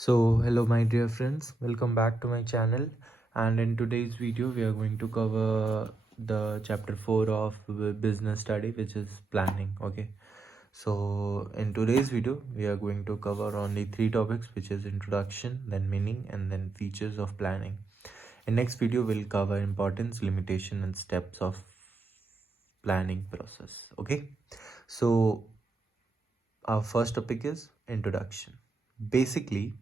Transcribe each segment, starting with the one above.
Hello my dear friends, welcome back to my channel, and in today's video we are going to cover the chapter 4 of business study, which is planning. Okay, so in today's video we are going to cover only three topics, which is introduction, then meaning, and then features of planning. In next video we'll cover importance, limitation, and steps of planning process. Okay, so our first topic is introduction. Basically,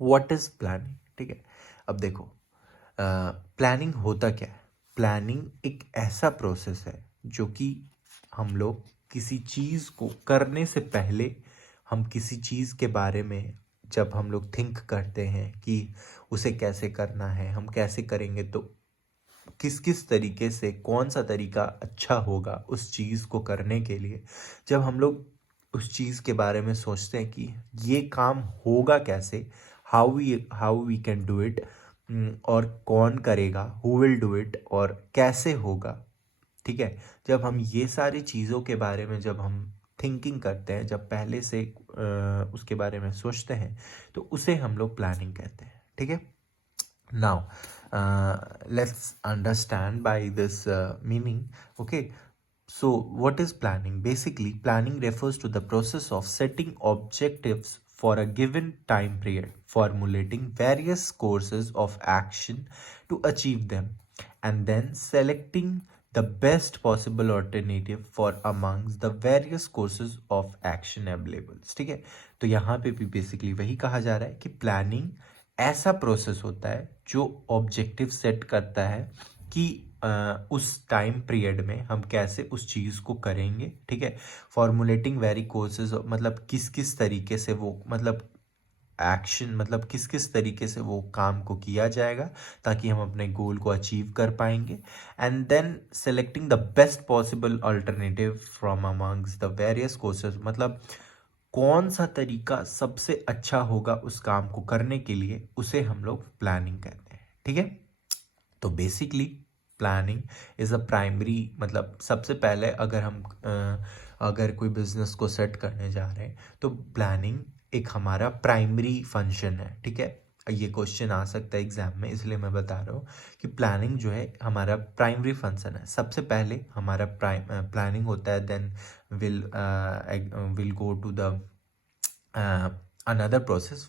what is planning. ठीक है, अब देखो, planning होता क्या है. Planning एक ऐसा process है जो कि हम लोग किसी चीज़ को करने से पहले, हम किसी चीज़ के बारे में जब हम लोग थिंक करते हैं कि उसे कैसे करना है, हम कैसे करेंगे, तो किस किस तरीके से कौन सा तरीका अच्छा होगा उस चीज़ को करने के लिए, जब हम लोग उस चीज़ के बारे में सोचते हैं कि ये काम होगा कैसे, how we can do it, और कौन करेगा, हु विल डू इट, और कैसे होगा. ठीक है, जब हम ये सारी चीज़ों के बारे में जब हम थिंकिंग करते हैं, जब पहले से उसके बारे में सोचते हैं, तो उसे हम लोग प्लानिंग कहते हैं. ठीक है, now let's understand by this meaning. Okay, so what is planning? Basically, planning refers to the process of setting objectives for a given time period, formulating various courses of action to achieve them, and then selecting the best possible alternative for amongst the various courses of action available. ठीक है, तो यहाँ पे भी basically वही कहा जा रहा है कि प्लानिंग ऐसा प्रोसेस होता है जो ऑब्जेक्टिव सेट करता है कि उस टाइम पीरियड में हम कैसे उस चीज़ को करेंगे. ठीक है, फॉर्मुलेटिंग वेरी कोर्सेज, मतलब किस किस तरीके से वो, मतलब एक्शन, मतलब किस किस तरीके से वो काम को किया जाएगा ताकि हम अपने गोल को अचीव कर पाएंगे. And then selecting the best possible alternative from amongst the various courses, मतलब कौन सा तरीका सबसे अच्छा होगा उस काम को करने के लिए, उसे हम लोग प्लानिंग कहते हैं. ठीक है, तो basically planning is a primary, मतलब सबसे पहले अगर कोई बिजनेस को सेट करने जा रहे हैं तो प्लानिंग एक हमारा प्राइमरी फंक्शन है. ठीक है, ये क्वेश्चन आ सकता है एग्जाम में, इसलिए मैं बता रहा हूँ कि प्लानिंग जो है हमारा प्राइमरी फंक्शन है. सबसे पहले हमारा प्लानिंग होता है, then will go to the another process.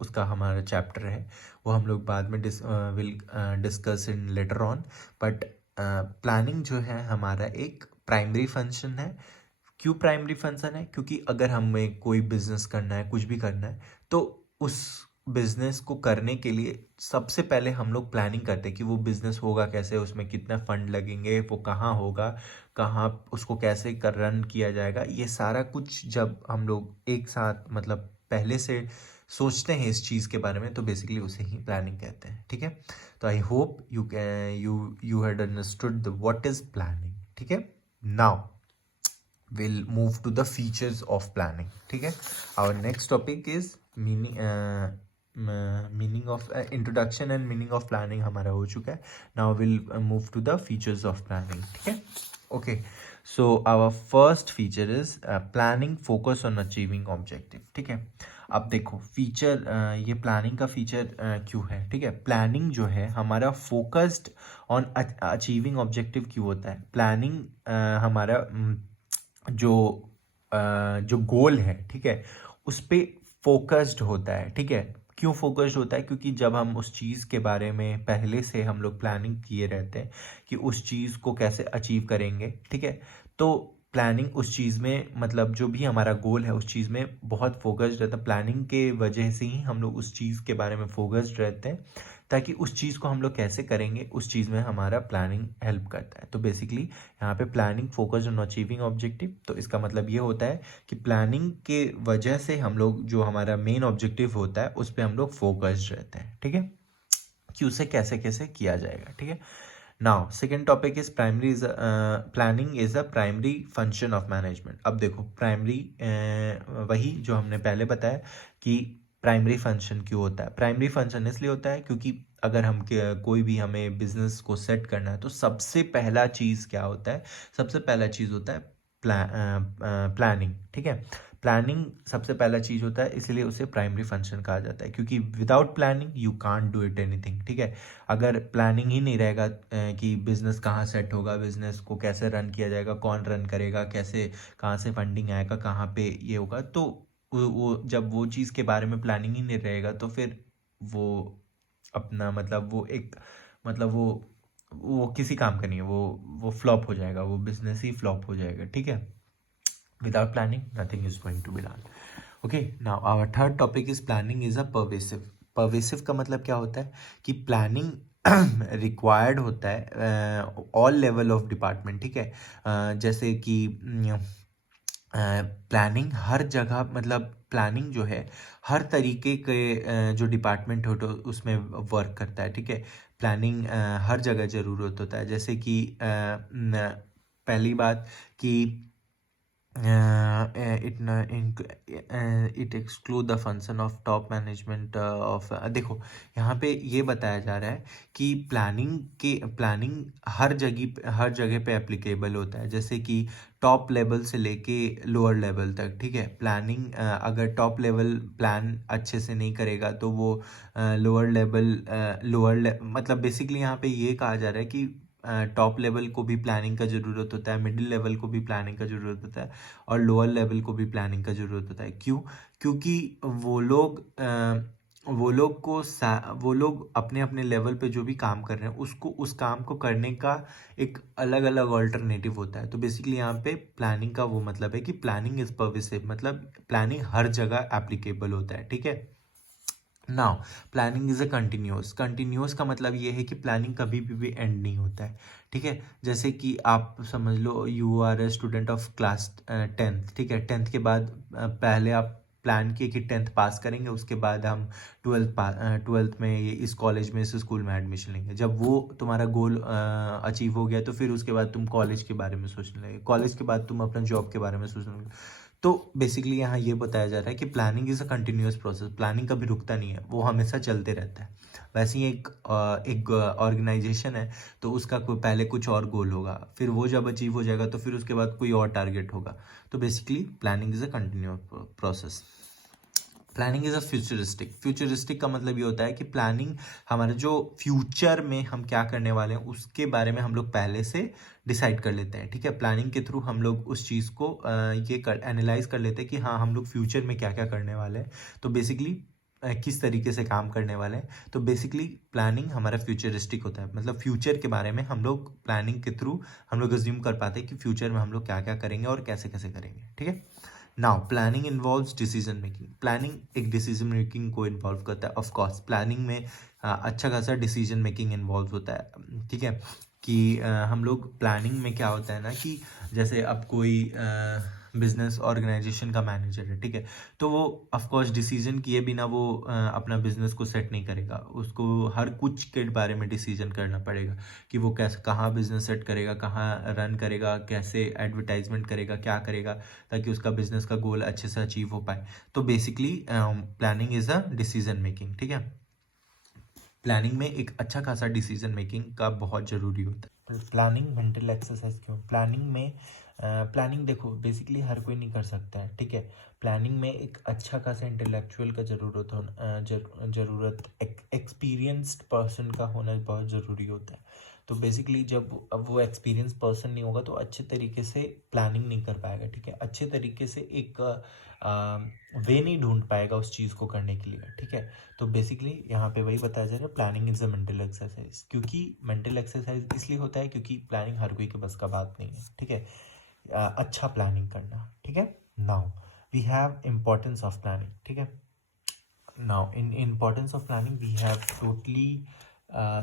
उसका हमारा चैप्टर है, वो हम लोग बाद में will discuss in later on. But planning जो है हमारा एक प्राइमरी फंक्शन है. क्यों प्राइमरी फंक्शन है? क्योंकि अगर हमें कोई बिजनेस करना है, कुछ भी करना है, तो उस बिजनेस को करने के लिए सबसे पहले हम लोग प्लानिंग करते हैं कि वो बिजनेस होगा कैसे, उसमें कितना फंड लगेंगे, वो कहाँ होगा, कहाँ उसको कैसे कर रन किया जाएगा. ये सारा कुछ जब हम लोग एक साथ, मतलब पहले से सोचते हैं इस चीज़ के बारे में, तो बेसिकली उसे ही प्लानिंग कहते हैं. ठीक है, तो I hope you had understood the what is planning. ठीक है, now we'll move to the features of planning. ठीक है, our next topic is meaning of introduction and meaning of planning हमारा हो चुका है. now we'll move to the features of planning. ठीक है, okay, so our first feature is planning focus on achieving objective. ठीक है, अब देखो फीचर, ये प्लानिंग का फीचर क्यों है. ठीक है, प्लानिंग जो है हमारा फोकस्ड ऑन अचीविंग ऑब्जेक्टिव क्यों होता है. प्लानिंग हमारा जो गोल है, ठीक है, उस पे फोकस्ड होता है. ठीक है, क्यों फोकस्ड होता है? क्योंकि जब हम उस चीज़ के बारे में पहले से हम लोग प्लानिंग किए रहते हैं कि उस चीज़ को कैसे अचीव करेंगे. ठीक है, तो प्लानिंग उस चीज़ में, मतलब जो भी हमारा गोल है उस चीज़ में बहुत फोकस्ड रहता है. प्लानिंग के वजह से ही हम लोग उस चीज़ के बारे में फोकस्ड रहते हैं, ताकि उस चीज़ को हम लोग कैसे करेंगे उस चीज़ में हमारा प्लानिंग हेल्प करता है. तो बेसिकली यहाँ पे planning focused on achieving objective, तो इसका मतलब ये होता है कि प्लानिंग के वजह से हम लोग जो हमारा मेन ऑब्जेक्टिव होता है उस पर हम लोग फोकस्ड रहते हैं. ठीक है, कि उसे कैसे कैसे किया जाएगा. ठीक है, now second topic is primary is planning is a primary function of management. अब देखो प्राइमरी, वही जो हमने पहले बताया कि प्राइमरी फंक्शन क्यों होता है. प्राइमरी फंक्शन इसलिए होता है क्योंकि अगर हम कोई भी हमें बिजनेस को सेट करना है, तो सबसे पहला चीज़ क्या होता है? सबसे पहला चीज़ होता है प्लानिंग. ठीक है, प्लानिंग सबसे पहला चीज़ होता है, इसलिए उसे प्राइमरी फंक्शन कहा जाता है, क्योंकि without planning you can't do it anything. ठीक है, अगर प्लानिंग ही नहीं रहेगा कि बिजनेस कहाँ सेट होगा, बिजनेस को कैसे रन किया जाएगा, कौन रन करेगा, कैसे कहाँ से फंडिंग आएगा, कहाँ पे ये होगा, तो वो जब वो चीज़ के बारे में प्लानिंग ही नहीं रहेगा तो फिर वो अपना मतलब वो एक मतलब वो किसी काम का नहीं है, वो फ्लॉप हो जाएगा, वो बिजनेस ही फ्लॉप हो जाएगा। ठीक है, without planning nothing is going to be done. Okay, now our third topic is planning is a pervasive का मतलब क्या होता है कि प्लानिंग रिक्वायर्ड होता है ऑल लेवल ऑफ डिपार्टमेंट। ठीक है, जैसे कि प्लानिंग हर जगह मतलब प्लानिंग जो है हर तरीके के जो डिपार्टमेंट हो तो उसमें वर्क करता है। ठीक है, प्लानिंग हर जगह ज़रूरत होता है, जैसे कि पहली बात कि it exclude the function of top management of. देखो, यहाँ पे ये बताया जा रहा है कि प्लानिंग हर जगह पे एप्लीकेबल होता है, जैसे कि टॉप लेवल से लेके लोअर लेवल तक। ठीक है, प्लानिंग अगर टॉप लेवल प्लान अच्छे से नहीं करेगा तो वो मतलब बेसिकली यहाँ पे ये कहा जा रहा है कि टॉप लेवल को भी प्लानिंग का ज़रूरत होता है, मिडिल लेवल को भी प्लानिंग का ज़रूरत होता है, और लोअर लेवल को भी प्लानिंग का ज़रूरत होता है। क्यों? क्योंकि वो लोग अपने अपने लेवल पे जो भी काम कर रहे हैं उसको उस काम को करने का एक अलग अलग ऑल्टरनेटिव होता है। तो बेसिकली यहाँ पे प्लानिंग का वो मतलब है कि प्लानिंग इज परवेसिव, मतलब प्लानिंग हर जगह एप्लीकेबल होता है। ठीक है, now planning is a continuous का मतलब ये है कि प्लानिंग कभी भी एंड नहीं होता है। ठीक है, जैसे कि आप समझ लो you are a student of class 10th। ठीक है, 10th के बाद पहले आप प्लान किए कि 10th पास करेंगे, उसके बाद हम 12th में इस कॉलेज में इस स्कूल में एडमिशन लेंगे। जब वो तुम्हारा गोल अचीव हो गया तो फिर उसके बाद तुम कॉलेज के बारे में सोचने लगे, कॉलेज के बाद तुम अपना जॉब के बारे में सोचने लगे। तो बेसिकली यहाँ ये बताया जा रहा है कि planning is a continuous process, planning कभी रुकता नहीं है, वो हमेशा चलते रहता है। वैसे ही एक ऑर्गेनाइजेशन है तो उसका पहले कुछ और गोल होगा, फिर वो जब अचीव हो जाएगा तो फिर उसके बाद कोई और टारगेट होगा। तो basically planning is a continuous process. Planning is a futuristic का मतलब ये होता है कि प्लानिंग हमारे जो फ्यूचर में हम क्या करने वाले हैं उसके बारे में हम लोग पहले से डिसाइड कर लेते हैं। ठीक है, प्लानिंग के थ्रू हम लोग उस चीज़ को एनालाइज कर लेते हैं कि हाँ हम लोग फ्यूचर में क्या क्या करने वाले हैं, तो बेसिकली किस तरीके से काम करने वाले हैं। तो बेसिकली प्लानिंग हमारा फ्यूचरिस्टिक होता है, मतलब फ्यूचर के बारे में हम लोग प्लानिंग के थ्रू हम लोग अज्यूम कर पाते हैं कि फ्यूचर में हम लोग क्या क्या करेंगे और कैसे कैसे करेंगे। ठीक है, now planning involves decision making. Planning एक डिसीजन मेकिंग को इन्वॉल्व करता है। ऑफ कोर्स प्लानिंग में अच्छा खासा डिसीजन मेकिंग इन्वॉल्व होता है। ठीक है, कि हम लोग प्लानिंग में क्या होता है ना कि जैसे अब कोई बिजनेस ऑर्गेनाइजेशन का मैनेजर है। ठीक है, तो वो ऑफ कोर्स डिसीजन किए बिना वो अपना बिजनेस को सेट नहीं करेगा, उसको हर कुछ के बारे में डिसीजन करना पड़ेगा कि वो कैसे कहाँ बिजनेस सेट करेगा, कहाँ रन करेगा, कैसे एडवर्टाइजमेंट करेगा, क्या करेगा ताकि उसका बिजनेस का गोल अच्छे से अचीव हो पाए। तो basically planning is a decision making. ठीक है, प्लानिंग में एक अच्छा खासा डिसीजन मेकिंग का बहुत ज़रूरी होता है। प्लानिंग मेंटल एक्सरसाइज क्यों? प्लानिंग देखो बेसिकली हर कोई नहीं कर सकता है। ठीक है, प्लानिंग में एक अच्छा खासा इंटेलेक्चुअल का ज़रूरत एक्सपीरियंस्ड पर्सन का होना बहुत ज़रूरी होता है। तो बेसिकली जब अब वो एक्सपीरियंस पर्सन नहीं होगा तो अच्छे तरीके से प्लानिंग नहीं कर पाएगा। ठीक है, अच्छे तरीके से एक वे नहीं ढूंढ पाएगा उस चीज़ को करने के लिए। ठीक है, तो बेसिकली यहाँ पे वही बताया जा रहा है, planning is a mental exercise. क्योंकि मेंटल एक्सरसाइज इसलिए होता है क्योंकि प्लानिंग हर कोई के बस का बात नहीं है। ठीक है, अच्छा प्लानिंग करना। ठीक है, now we have importance of planning. ठीक है, now in importance of planning we have totally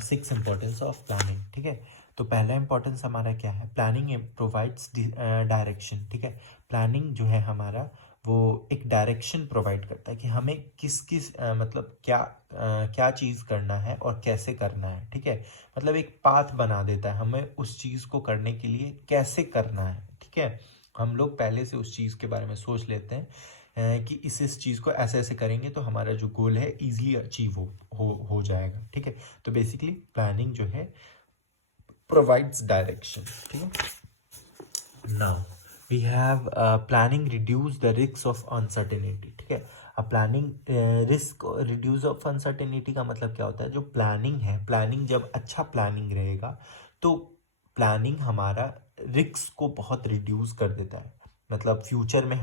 6 importance of planning. ठीक है, तो पहला इंपॉर्टेंस हमारा क्या है? Planning provides direction. ठीक है, प्लानिंग जो है हमारा वो एक डायरेक्शन प्रोवाइड करता है कि हमें किस किस मतलब क्या चीज़ करना है और कैसे करना है। ठीक है, मतलब एक पाथ बना देता है हमें उस चीज़ को करने के लिए कैसे करना है। ठीक है, हम लोग पहले से उस चीज़ के बारे में सोच लेते हैं कि इस चीज़ को ऐसे ऐसे करेंगे तो हमारा जो गोल है ईजिली अचीव हो जाएगा। ठीक है, तो बेसिकली प्लानिंग जो है प्रोवाइड्स डायरेक्शन। ठीक है, now we have planning reduce the risk of uncertainty, ठीक है। अब planning risk reduce of uncertainty का मतलब क्या होता है, जो प्लानिंग है, प्लानिंग जब अच्छा प्लानिंग रहेगा तो प्लानिंग हमारा रिस्क को बहुत रिड्यूस कर देता है। मतलब फ्यूचर में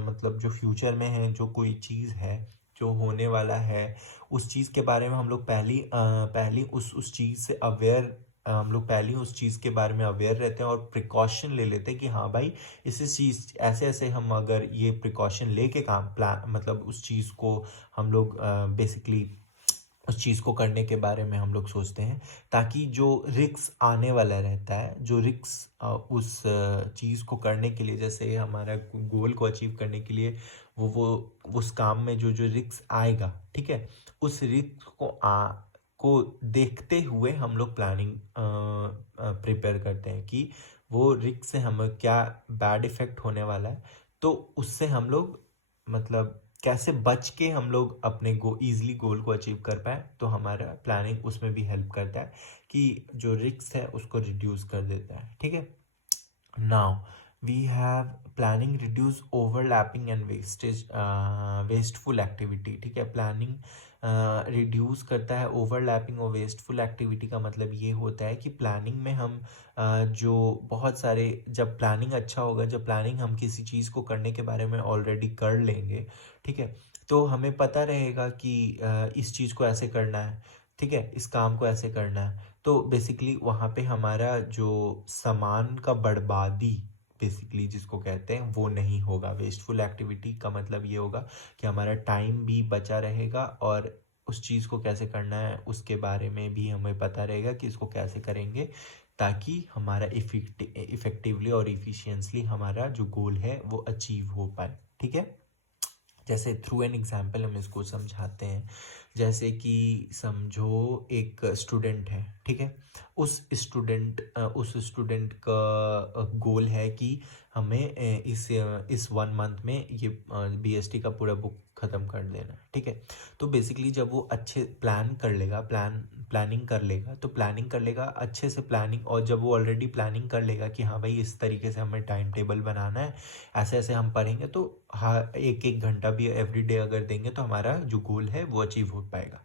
मतलब जो फ्यूचर में है, जो कोई चीज़ है जो होने वाला है, उस चीज़ के बारे में हम लोग पहली उस चीज़ से अवेयर, हम लोग पहले ही उस चीज़ के बारे में अवेयर रहते हैं और प्रिकॉशन ले लेते हैं कि हाँ भाई इस चीज़ ऐसे ऐसे हम अगर ये प्रिकॉशन लेके काम प्लान, मतलब उस चीज़ को हम लोग बेसिकली उस चीज़ को करने के बारे में हम लोग सोचते हैं, ताकि जो रिस्क आने वाला रहता है, जो रिस्क उस चीज़ को करने के लिए, जैसे हमारा गोल को अचीव करने के लिए वो उस काम में जो जो रिस्क आएगा, ठीक है, उस रिस्क को देखते हुए हम लोग प्लानिंग प्रिपेयर करते हैं कि वो रिस्क से हमें क्या बैड इफेक्ट होने वाला है, तो उससे हम लोग मतलब कैसे बच के हम लोग अपने ईजिली गोल को अचीव कर पाए। तो हमारा प्लानिंग उसमें भी हेल्प करता है कि जो रिस्क है उसको रिड्यूस कर देता है, ठीक है। Now we have planning reduce overlapping and wasteful activity, ठीक है। प्लानिंग रिड्यूस करता है ओवरलैपिंग और वेस्टफुल एक्टिविटी का मतलब ये होता है कि प्लानिंग में हम जो बहुत सारे, जब प्लानिंग अच्छा होगा, जब प्लानिंग हम किसी चीज़ को करने के बारे में ऑलरेडी कर लेंगे, ठीक है, तो हमें पता रहेगा कि इस चीज़ को ऐसे करना है, ठीक है, इस काम को ऐसे करना है, तो बेसिकली वहाँ पे हमारा जो सामान का बर्बादी बेसिकली जिसको कहते हैं वो नहीं होगा। वेस्टफुल एक्टिविटी का मतलब ये होगा कि हमारा टाइम भी बचा रहेगा और उस चीज़ को कैसे करना है उसके बारे में भी हमें पता रहेगा कि इसको कैसे करेंगे, ताकि हमारा इफेक्टिवली और इफिशियंटली हमारा जो गोल है वो अचीव हो पाए, ठीक है। जैसे थ्रू एन एग्जाम्पल हम इसको समझाते हैं। जैसे कि समझो एक स्टूडेंट है, ठीक है, उस स्टूडेंट का गोल है कि हमें इस 1 मंथ में ये BST का पूरा बुक ख़त्म कर देना है, ठीक है। तो बेसिकली जब वो अच्छे प्लानिंग कर लेगा, तो प्लानिंग कर लेगा अच्छे से प्लानिंग, और जब वो ऑलरेडी प्लानिंग कर लेगा कि हाँ भाई इस तरीके से हमें टाइम टेबल बनाना है, ऐसे ऐसे हम पढ़ेंगे, तो हाँ 1-1 घंटा भी एवरी डे अगर देंगे तो हमारा जो गोल है वो अचीव हो पाएगा।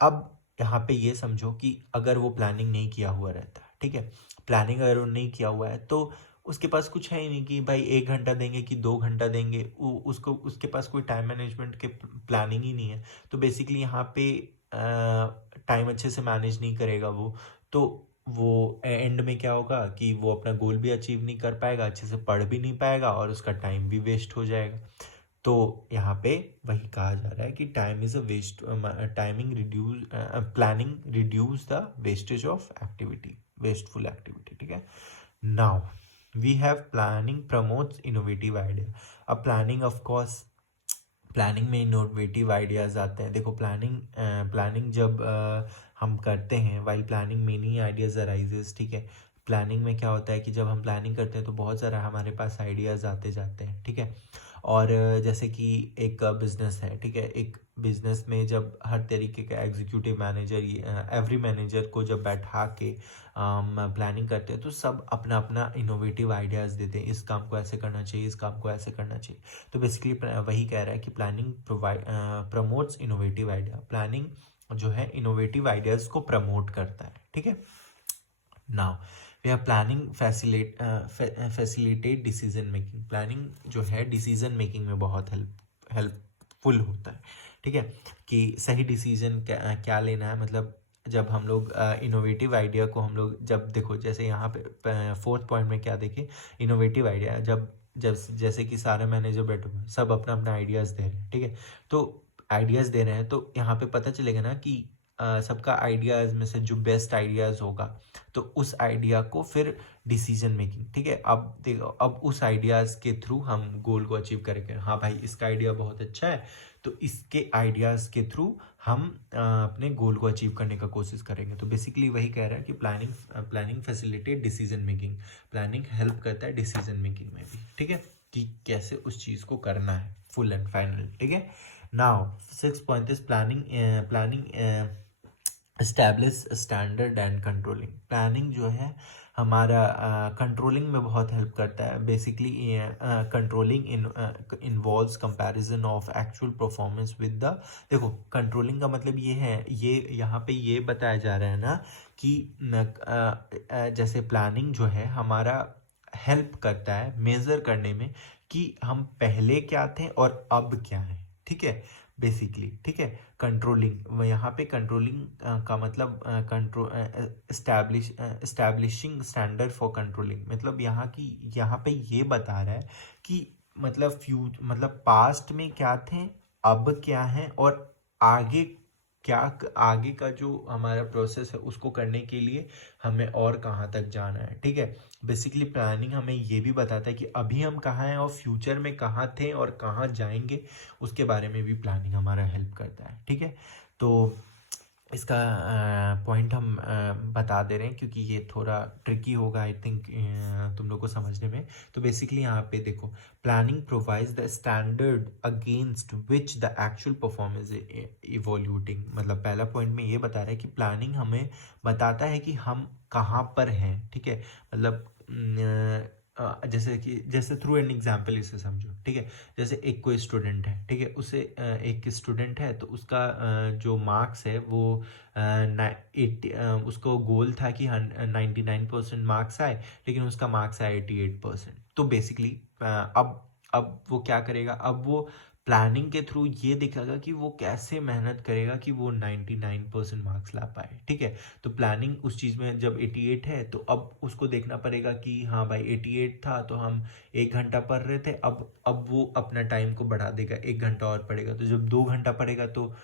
अब यहाँ पे ये समझो कि अगर वो प्लानिंग नहीं किया हुआ रहता है, ठीक है, प्लानिंग अगर वो नहीं किया हुआ है तो उसके पास कुछ है ही नहीं कि भाई 1 घंटा देंगे कि 2 घंटा देंगे, उसको उसके पास कोई टाइम मैनेजमेंट के प्लानिंग ही नहीं है। तो बेसिकली यहाँ पे टाइम अच्छे से मैनेज नहीं करेगा वो, तो वो एंड में क्या होगा कि वो अपना गोल भी अचीव नहीं कर पाएगा, अच्छे से पढ़ भी नहीं पाएगा और उसका टाइम भी वेस्ट हो जाएगा। तो यहाँ पे वही कहा जा रहा है कि time is a waste, timing reduce planning reduce the wastage of activity, wasteful activity, ठीक है। Now we have planning promotes innovative idea. अब प्लानिंग ऑफ कोर्स, प्लानिंग में इनोवेटिव आइडियाज़ आते हैं। देखो प्लानिंग जब हम करते हैं, while planning many ideas arises, ठीक है। प्लानिंग में क्या होता है कि जब हम प्लानिंग करते हैं तो बहुत सारा हमारे पास आइडियाज़ आते जाते हैं, ठीक है। और जैसे कि एक बिजनेस है, ठीक है, एक बिजनेस में जब हर तरीके का एग्जीक्यूटिव मैनेजर, एवरी मैनेजर को जब बैठा के प्लानिंग करते हैं तो सब अपना अपना इनोवेटिव आइडियाज़ देते हैं, इस काम को ऐसे करना चाहिए, इस काम को ऐसे करना चाहिए। तो बेसिकली वही कह रहा है कि planning promotes innovative idea. Planning जो है इनोवेटिव आइडियाज़ को प्रमोट करता है, ठीक है। Now we are planning facilitate decision making. Planning जो है डिसीजन मेकिंग में बहुत हेल्पफुल होता है, ठीक है, कि सही डिसीजन क्या लेना है। मतलब जब हम लोग इनोवेटिव आइडिया को हम लोग जब देखो, जैसे यहाँ पे 4th पॉइंट में क्या देखें, इनोवेटिव आइडिया जब जब जैसे कि सारे मैनेजर बैठे हुए हैं, सब अपना अपना आइडियाज़ दे रहे हैं, ठीक है। तो आइडियाज़ दे रहे हैं तो यहाँ पे पता चलेगा ना कि सबका आइडियाज़ में से जो बेस्ट आइडियाज़ होगा तो उस आइडिया को फिर डिसीजन मेकिंग, ठीक है। अब देखो, अब उस आइडियाज़ के थ्रू हम गोल को अचीव करेंगे। हाँ भाई इसका आइडिया बहुत अच्छा है, तो इसके आइडियाज़ के थ्रू हम अपने गोल को अचीव करने का कोशिश करेंगे। तो बेसिकली वही कह रहा है कि planning facilitate decision making. Planning help करता है डिसीजन मेकिंग में भी, ठीक है, कि कैसे उस चीज़ को करना है फुल एंड फाइनल, ठीक है। Now 6th point is planning establish standard and controlling. Planning जो है हमारा कंट्रोलिंग में बहुत हेल्प करता है। Basically controlling involves comparison of actual performance with the, देखो कंट्रोलिंग का मतलब ये है, ये यहाँ पे ये बताया जा रहा है ना कि जैसे प्लानिंग जो है हमारा हेल्प करता है मेज़र करने में कि हम पहले क्या थे और अब क्या है, ठीक है, बेसिकली, ठीक है। कंट्रोलिंग, यहाँ पे कंट्रोलिंग का मतलब एस्टैब्लिशिंग स्टैंडर्ड फॉर कंट्रोलिंग, मतलब यहाँ पे ये बता रहा है कि मतलब मतलब पास्ट में क्या थे, अब क्या है और आगे क्या, आगे का जो हमारा प्रोसेस है उसको करने के लिए हमें और कहाँ तक जाना है, ठीक है। बेसिकली प्लानिंग हमें ये भी बताता है कि अभी हम कहाँ हैं और फ्यूचर में कहाँ थे और कहाँ जाएंगे, उसके बारे में भी प्लानिंग हमारा हेल्प करता है, ठीक है। तो इसका पॉइंट हम बता दे रहे हैं क्योंकि ये थोड़ा ट्रिकी होगा आई थिंक तुम लोग को समझने में। तो बेसिकली यहाँ पे देखो, planning provides the standard against which the actual performance evaluating, मतलब पहला पॉइंट में ये बता रहा है कि प्लानिंग हमें बताता है कि हम कहाँ पर हैं, ठीक है। मतलब जैसे थ्रू एन एग्जाम्पल इसे समझो, ठीक है। जैसे एक कोई स्टूडेंट है, ठीक है, उसे एक स्टूडेंट है तो उसका जो मार्क्स है वो 80, उसको गोल था कि 99% मार्क्स आए, लेकिन उसका मार्क्स आया 88%। तो बेसिकली अब वो क्या करेगा, अब वो प्लानिंग के थ्रू ये दिखेगा कि वो कैसे मेहनत करेगा कि वो 99% मार्क्स ला पाए, ठीक है। तो प्लानिंग उस चीज़ में जब 88 है तो अब उसको देखना पड़ेगा कि हाँ भाई 88 था तो हम 1 घंटा पढ़ रहे थे, अब वो अपना टाइम को बढ़ा देगा, 1 घंटा और पढ़ेगा, तो जब 2 घंटा पढ़ेगा तो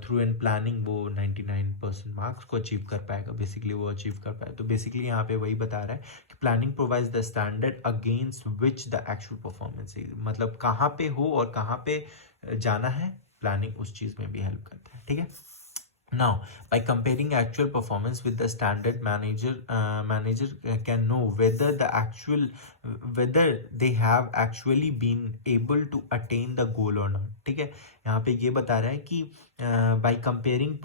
थ्रू एन प्लानिंग वो 99% मार्क्स को अचीव कर पाएगा, बेसिकली वो अचीव कर पाए। तो बेसिकली यहाँ पे वही बता रहा है कि planning provides the standard against which the actual performance, मतलब कहाँ पे हो और कहाँ पे जाना है, प्लानिंग उस चीज़ में भी हेल्प करता है, ठीक है। Now, by comparing actual performance with the standard, manager can know whether they have actually been able to attain the goal or not, ठीक है। यहाँ पे ये बता रहा है कि by comparing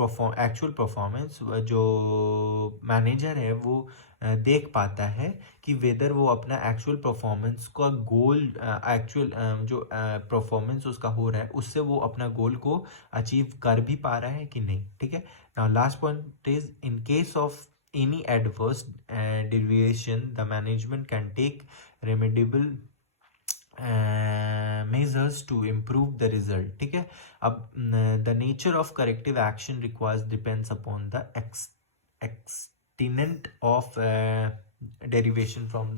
actual performance, जो मैनेजर है वो देख पाता है कि वेदर वो अपना एक्चुअल परफॉर्मेंस का गोल, एक्चुअल जो परफॉर्मेंस उसका हो रहा है उससे वो अपना गोल को अचीव कर भी पा रहा है कि नहीं, ठीक है। Now last point is, in case of any adverse deviation the management can take remediable measures to improve the result, ठीक है। अब the nature of corrective action requires depends upon the extent of derivation from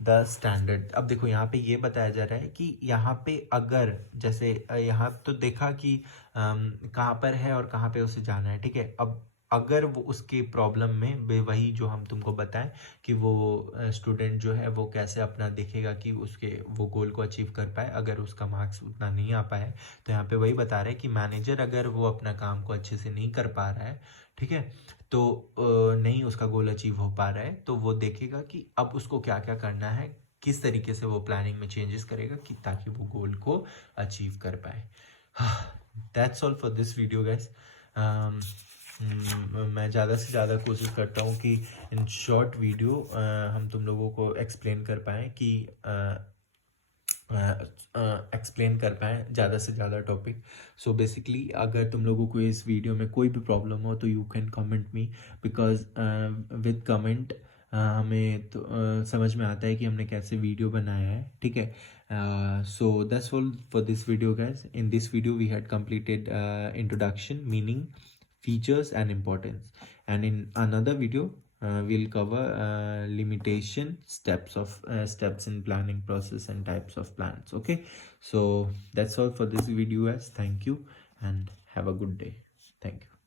the standard. अब देखो यहाँ पे ये बताया जा रहा है कि यहाँ पे अगर जैसे यहाँ तो देखा कि कहाँ पर है और कहाँ पे उसे जाना है, ठीक है। अब अगर वो उसके प्रॉब्लम में वही जो हम तुमको बताएं कि वो स्टूडेंट जो है वो कैसे अपना देखेगा कि उसके वो गोल को अचीव कर पाए, अगर उसका मार्क्स उतना नहीं आ पाए, तो यहाँ पे वही बता रहे हैं कि मैनेजर अगर वो अपना काम को अच्छे से नहीं कर पा रहा है, ठीक है, तो नहीं उसका गोल अचीव हो पा रहा है, तो वो देखेगा कि अब उसको क्या क्या करना है, किस तरीके से वो प्लानिंग में चेंजेस करेगा कि ताकि वो गोल को अचीव कर पाए। That's all for this video guys. मैं ज़्यादा से ज़्यादा कोशिश करता हूँ कि इन शॉर्ट वीडियो हम तुम लोगों को एक्सप्लेन कर पाएँ कि एक्सप्लेन कर पाएँ ज़्यादा से ज़्यादा टॉपिक। सो बेसिकली अगर तुम लोगों को इस वीडियो में कोई भी प्रॉब्लम हो तो you can comment me, because with comment हमें तो समझ में आता है कि हमने कैसे वीडियो बनाया है, ठीक है। So that's all for this video guys. In this video we had completed introduction, meaning, features and importance, and in another video we'll cover limitation steps in planning process and types of plans. Okay, so that's all for this video guys. Thank you and have a good day. Thank you.